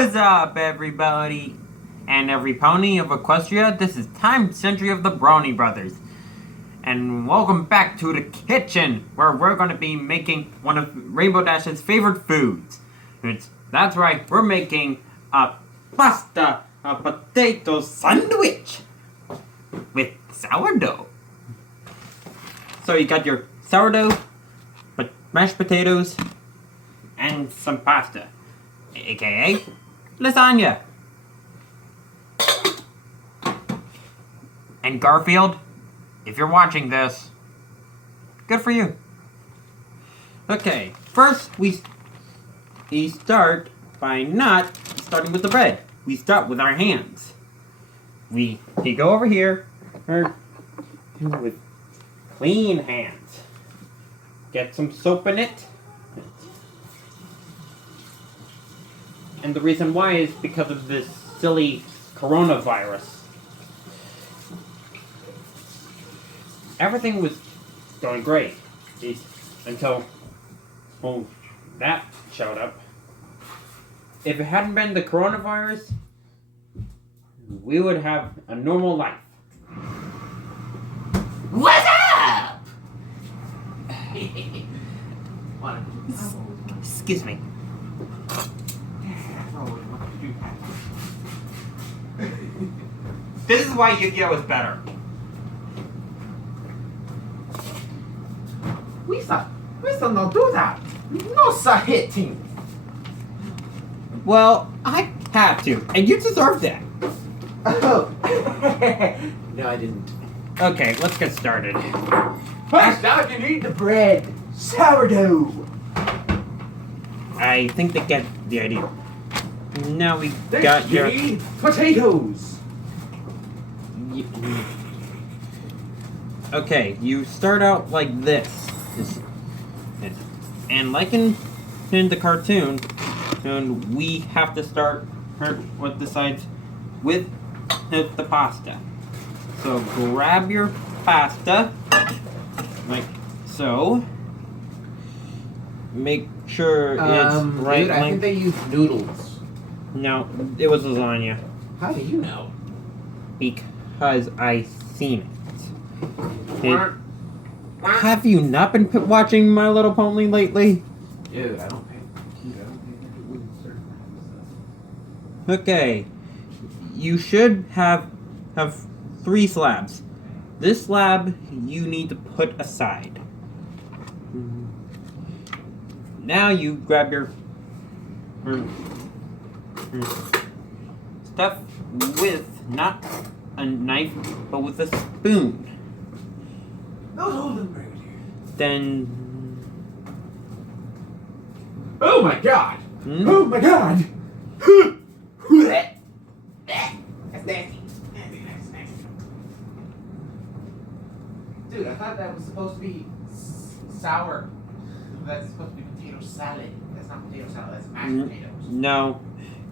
What's up, everybody? And every pony of Equestria, this is Time Sentry of the Brony Brothers. And welcome back to the kitchen, where we're going to be making one of Rainbow Dash's favorite foods. That's right, we're making a potato sandwich with sourdough. So you got your sourdough, mashed potatoes, and some pasta, aka lasagna. And Garfield, if you're watching this, good for you. Okay, first we start by not starting with the bread. We start with our hands. We go over here with clean hands. Get some soap in it. And the reason why is because of this silly coronavirus. Everything was going great until that showed up. If it hadn't been the coronavirus, we would have a normal life. What's up? Excuse me. This is why Yu-Gi-Oh is better. We shall not do that. No, sir, hitting. Well, I have to, and you deserve that. Oh. No, I didn't. Okay, let's get started. First out, you need the bread. Sourdough. I think they get the idea. Now we Then got you your... need potatoes. Okay, you start out like this. And like in the cartoon, and we have to start with the sides with the pasta. So grab your pasta, like so. Make sure it's right. Dude, I think they use noodles. No, it was lasagna. How do you know? Because I seen it. Have you not been watching My Little Pony lately? Dude, I don't pay. Okay, you should have 3 slabs. This slab you need to put aside. Now you grab your stuff with not a knife, but with a spoon. Those holding right. Then... Oh my god! Hmm? Oh my god! That's nasty. Nasty. Dude, I thought that was supposed to be sour. That's supposed to be potato salad. That's not potato salad, that's mashed potatoes. No,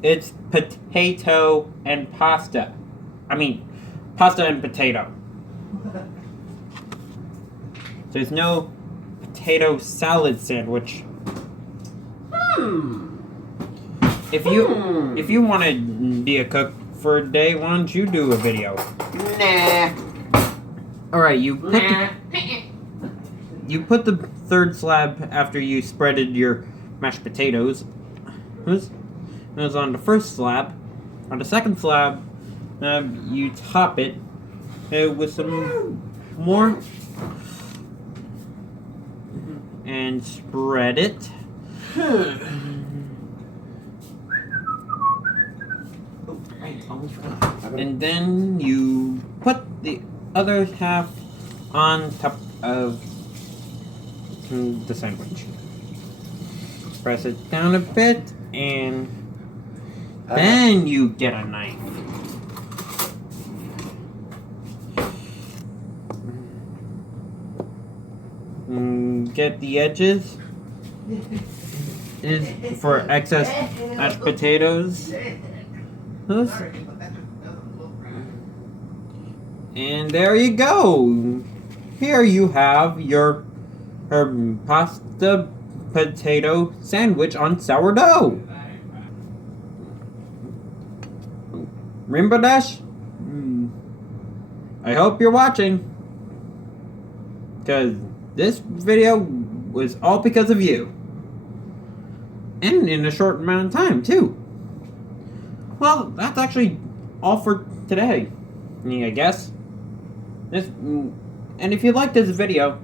it's potato and pasta. I mean, pasta and potato. There's no potato salad sandwich. If you want to be a cook for a day, why don't you do a video? Nah. All right, you put the 3rd slab after you spreaded your mashed potatoes. It was on the 1st slab. On the 2nd slab, you top it with some more. And spread it. And then you put the other half on top of the sandwich. Press it down a bit, and then you get a knife. Get the edges is for excess mashed potatoes. And there you go. Here you have your pasta potato sandwich on sourdough. Rainbow Dash, I hope you're watching. Because this video was all because of you. And in a short amount of time, too. Well, that's actually all for today, I guess. And if you like this video,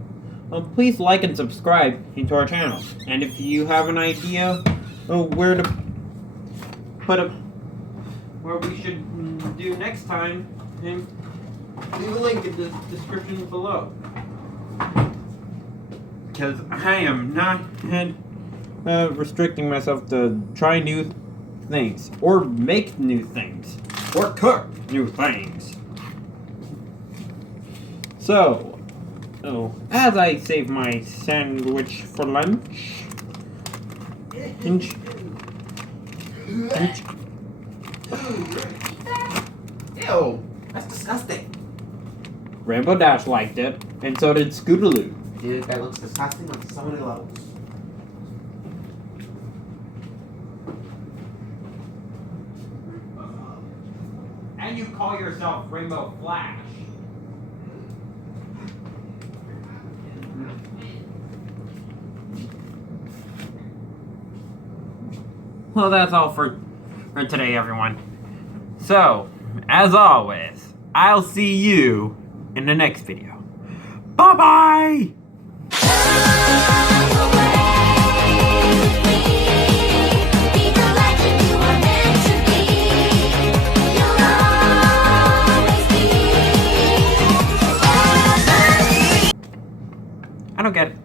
please like and subscribe to our channel. And if you have an idea of where to put where we should do next time, then leave a link in the description below. Because I am not restricting myself to try new things, or make new things, or cook new things. So, as I save my sandwich for lunch, Ew, that's disgusting. Rainbow Dash liked it, and so did Scootaloo. Dude, that looks disgusting on so many levels. And you call yourself Rainbow Flash. Well, that's all for today, everyone. So, as always, I'll see you in the next video. Bye-bye! I don't get it.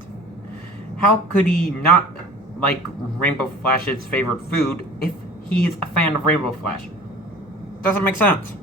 How could he not like Rainbow Flash's favorite food if he's a fan of Rainbow Flash? Doesn't make sense.